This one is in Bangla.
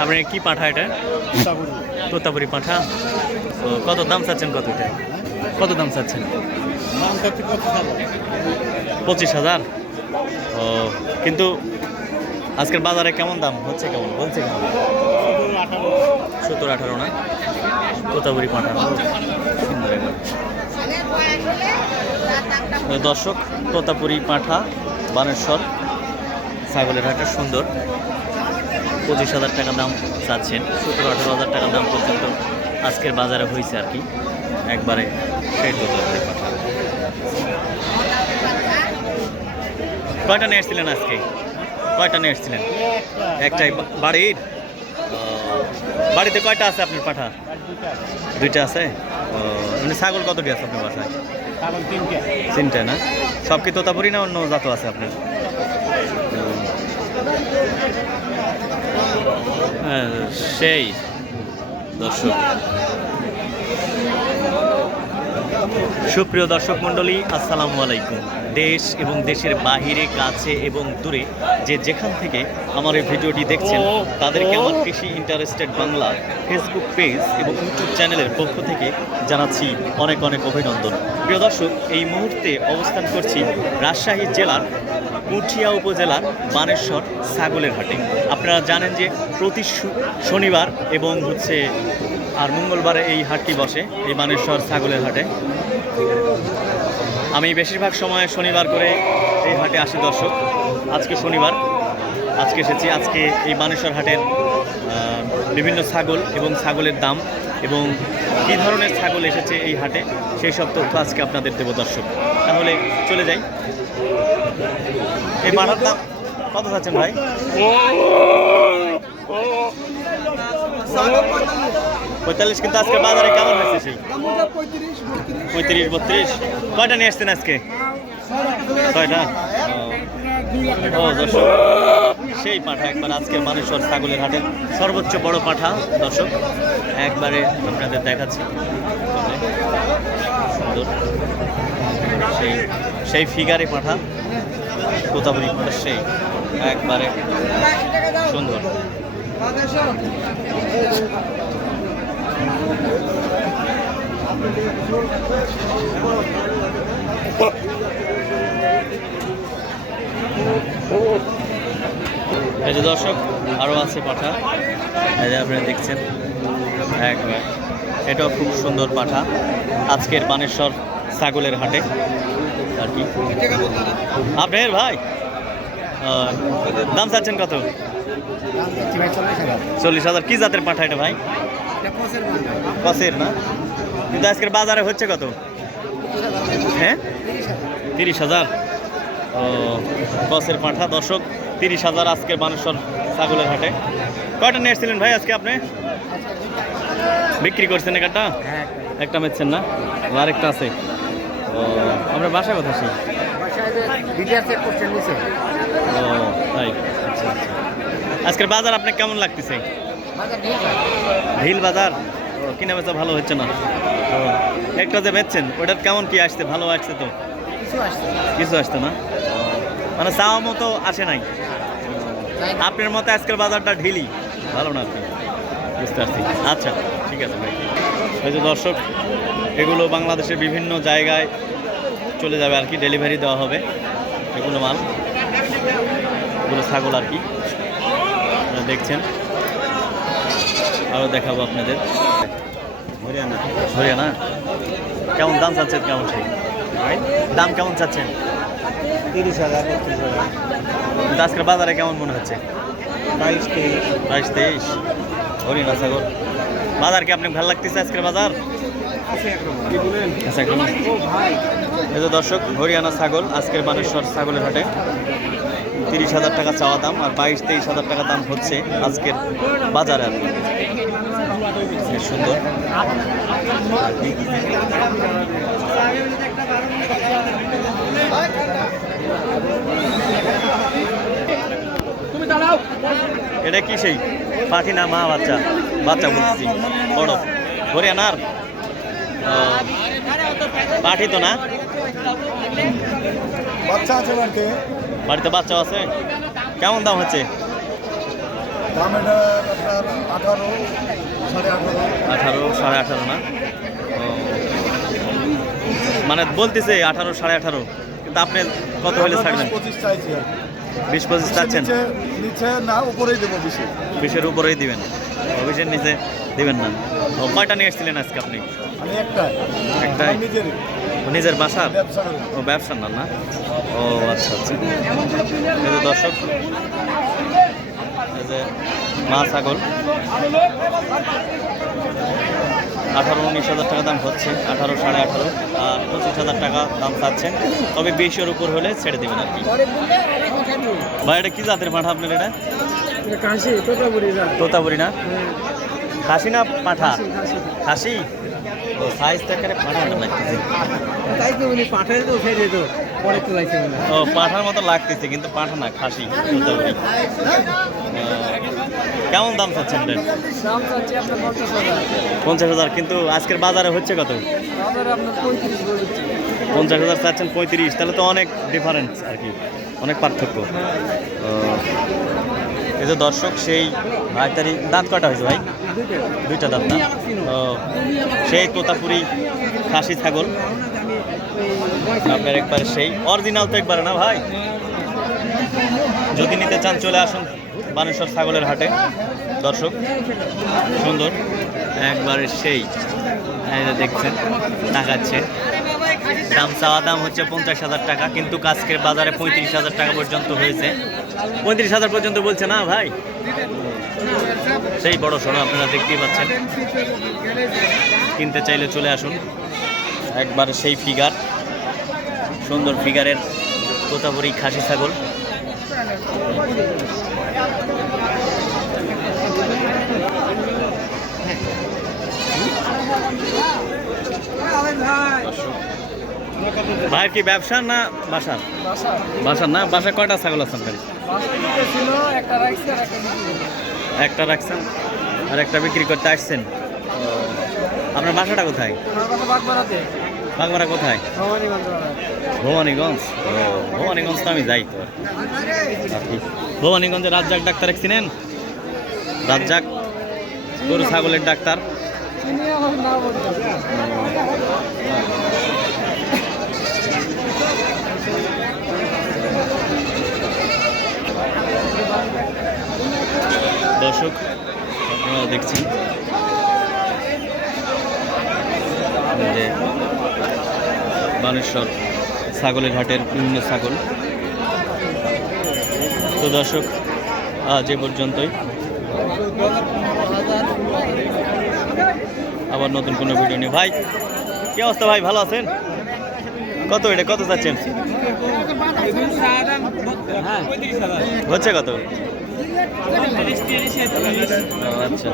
আপনার কি পাঠা এটা? তোতাপুরি। পাঠা? ও কত দাম চাচ্ছেন কত এটা? কত দাম চাচ্ছেন? পঁচিশ হাজার। ও কিন্তু আজকের বাজারে কেমন দাম? হচ্ছে কেমন? বলছে কেমন? সত্তর আঠারো না? তোতাপুরি পাঠা। তো দর্শক তোতাপুরি পাঠা বানেশ্বর ছাগলের হাটটা সুন্দর। পঁচিশ হাজার টাকা দাম চাচ্ছেন সতেরো আঠেরো হাজার টাকা দাম পর্যন্ত আজকের বাজারে হয়েছে আর কি। একবারে সেই তোতাপুরি পাঠা কয়টা নিয়ে এসেছিলেন আজকে? কয়টা নিয়ে এসেছিলেন একটাই বাড়ির বাড়িতে কয়টা আছে আপনার পাঠা? দুইটা আছে? মানে ছাগল কতটি আছে আপনার বাসায়? তিনটে। না? সব কি তোতাপুরি না অন্য জাত আছে আপনার? সেই দর্শক। সুপ্রিয় দর্শক মণ্ডলী, আসসালামু আলাইকুম। দেশ এবং দেশের বাহিরে, কাছে এবং দূরে যে যেখান থেকে আমার এই ভিডিওটি দেখছেন, তাদেরকে আমার কৃষি ইন্টারেস্টেড বাংলা ফেসবুক পেজ এবং ইউটিউব চ্যানেলের পক্ষ থেকে জানাচ্ছি অনেক অনেক অভিনন্দন। প্রিয় দর্শক, এই মুহূর্তে অবস্থান করছি রাজশাহী জেলার পুঠিয়া উপজেলার বানেশ্বর ছাগলের হাটে। আপনারা জানেন যে প্রতি শনিবার এবং হচ্ছে, আর মঙ্গলবারে এই হাটটি বসে, এই বানেশ্বর ছাগলের হাটে। আমি বেশিরভাগ সময় শনিবার করে এই হাটে আসি, দর্শক। আজকে শনিবার, আজকে এসেছি। আজকে এই বানেশ্বর হাটের বিভিন্ন ছাগল এবং ছাগলের দাম এবং কী ধরনের ছাগল এসেছে এই হাটে, সেই সব তথ্য আজকে আপনাদের দেব, দর্শক। তাহলে চলে যাই। এই পাঠার দাম কত চাচ্ছেন ভাই? পঁয়তাল্লিশ কিন্তু আজকে বাজারে কেমন হয়েছে সেই? পঁয়ত্রিশ, বত্রিশ। কয়টা নিয়ে আসছেন আজকে? ছয়টা? ও দর্শক, সেই পাঠা একবার আজকে মানুষের ছাগলের হাটের সর্বোচ্চ বড় পাঠা, দর্শক, একবারে আপনাদের দেখাচ্ছি। সুন্দর। সেই সেই ফিগারে পাঠা কোথাবরি পাঠা, সেই, একবারে সুন্দর। এই যে দর্শক আরও আছে পাঠা। এই যে আপনারা দেখছেন, একবার। এটাও খুব সুন্দর পাঠা। আজকের বানেশ্বর ছাগলের হাটে। আর কি? আপনার ভাই দাম চাচ্ছেন কত? চল্লিশ হাজার। কি জাতের পাঠা এটা ভাই? কসের না? কিন্তু আজকের বাজারে হচ্ছে কত? হ্যাঁ? তিরিশ হাজার। ও, কসের পাঠা। দর্শক, তিরিশ হাজার আজকের মানুষের ছাগলের হাটে। কয়টা নিয়ে এসেছিলেন ভাই আজকে আপনি? বিক্রি করছেন একটা? একটা বেচছেন না? ও আরেকটা আছে। ও আমরা বাসায় কথা সেই ও তাই? আচ্ছা আচ্ছা। আজকের বাজার আপনার কেমন লাগতেছে? ভিল বাজার? কিনা বেচা ভালো হচ্ছে না। ও একটা যে বেচছেন ওটার কেমন কি আসছে? ভালো আসছে তো? কিছু আসছে না। মানে চাওয়া মতো আসে নাই। আপনার মতো আজকের বাজারটা ঢিলি ভালো না আপনি? বুঝতে পারছি। আচ্ছা ঠিক আছে ভাই। এই যে দর্শক এগুলো বাংলাদেশের বিভিন্ন জায়গায় চলে যাবে আর কি ডেলিভারি দেওয়া হবে এগুলো মাল। এগুলো ছাগল আর কি। দেখছেন। আরও দেখাবো আপনাদের। হরিয়ানা। হরিয়ানা? কেমন দাম চাচ্ছেন? কেমন সেই? দাম কেমন চাচ্ছেন? তিরিশ হাজার আজকের বাজারে কেমন মনে হচ্ছে? বাইশ তেইশ। বাইশ তেইশ। হরিয়ানা ছাগল। বাজার কি আপনার ভালো লাগতেছে আজকের বাজার? আচ্ছা, এই যে দর্শক হরিয়ানা ছাগল আজকের বানেশ্বর ছাগলের হাটে। তিরিশ হাজার টাকা চাওয়া দাম আর বাইশ তেইশ হাজার টাকা দাম হচ্ছে আজকের বাজারে আর সুন্দর। এটা কি সেই? পাখি না মা বাচ্চা। বাচ্চা বলছি বড়। হরিয়ানার? পাঠি তো না? বাচ্চা আছে বাড়িতে। বাড়িতে বাচ্চা আছে? কেমন দাম হচ্ছে? দাম এটা আঠারো সাড়ে আঠারো। আঠারো সাড়ে আঠারো না? মানে বলতেছে আঠারো সাড়ে আঠারো। কিন্তু আপনি কত হলে ছাড়বেন? পঁচিশ চাইছি। বিশ পঁচিশ চাচ্ছেন? নিচে নিচে না উপরেই দেবো বেশি বিশের উপরেই দিবেন? অফিসের নিচে দিবেন না? কয়টা নিয়ে এসেছিলেন আজকে আপনি? একটা একটাই? নিজের বাসার? ও ব্যবসার না না? ও আচ্ছা আচ্ছা। দর্শক মা ছাগল। আঠারো উনিশ হাজার টাকা দাম হচ্ছে আঠারো সাড়ে আঠারো। আর পঁচিশ হাজার টাকা দাম পাচ্ছেন তবে বিশের উপর হলে ছেড়ে দেবেন আর কি। ভাই এটা কি জাতের পাঠা আপনার এটা? তোতাপুরি না? খাসি না পাঠা? খাসি ও সাইজ দেখারে পাঠা মতো লাগতেছে। তাই তো উনি পাঠাই তো পরে মনে ও পাঠার মতো লাগতেছে কিন্তু পাঠা না খাসি তোতাপুরি। কেমন দাম চাচ্ছেন আপনার পঞ্চাশ হাজার। কিন্তু আজকের বাজারে হচ্ছে কত? পঞ্চাশ হাজার চাচ্ছেন পঁয়ত্রিশ তাহলে তো অনেক ডিফারেন্স আর কি। অনেক পার্থক্য। এই যে দর্শক, সেই ভাই তারি দাঁত কটা হয়েছে ভাই? দুইটা দাঁত না? সেই তোতাপুরি খাসি ছাগল। আপনার একবারে সেই। অরিজিনাল তো একবারে না ভাই? যদি নিতে চান, চলে আসুন বানেশ্বর ছাগলের হাটে। দর্শক, সুন্দর। একবারে সেই। দেখছেন টাকাচ্ছে দাম চাওয়া দাম হচ্ছে পঞ্চাশ হাজার টাকা, কিন্তু আজকের বাজারে পঁয়ত্রিশ হাজার টাকা পর্যন্ত হয়েছে। পঁয়ত্রিশ হাজার পর্যন্ত বলছে না ভাই? সেই বড় সড়ো আপনারা দেখতেই পাচ্ছেন। কিনতে চাইলে চলে আসুন। একবার সেই ফিগার, সুন্দর ফিগারের কোতাবরি খাসি ছাগল। ভাইয়ের কি ব্যবসা না বাসার? বাসার। না? বাসায় কয়টা ছাগল আছেন ভাই? একটা রাখছেন আর একটা বিক্রি করতে আসছেন। আপনার বাসাটা কোথায়? বাগমারা কোথায়? ভবানীগঞ্জ ভবানীগঞ্জ? ও ভবানীগঞ্জ তো আমি যাই তো। আর ভবানীগঞ্জে রাজ্জাক ডাক্তার চিনেন? রাজ্জাক গরু ছাগলের ডাক্তার চিনি আমার না বলতে দর্শক, আপনারা দেখছেন। যে বানেশ্বর ছাগলের হাটের বিভিন্ন ছাগল। তো দর্শক, আজ এ পর্যন্তই। আবার নতুন কোনো ভিডিও নিয়ে। ভাই, কি অবস্থা ভাই? ভালো আছেন? কত এটা কত চাচ্ছেন হ্যাঁ হচ্ছে কত আচ্ছা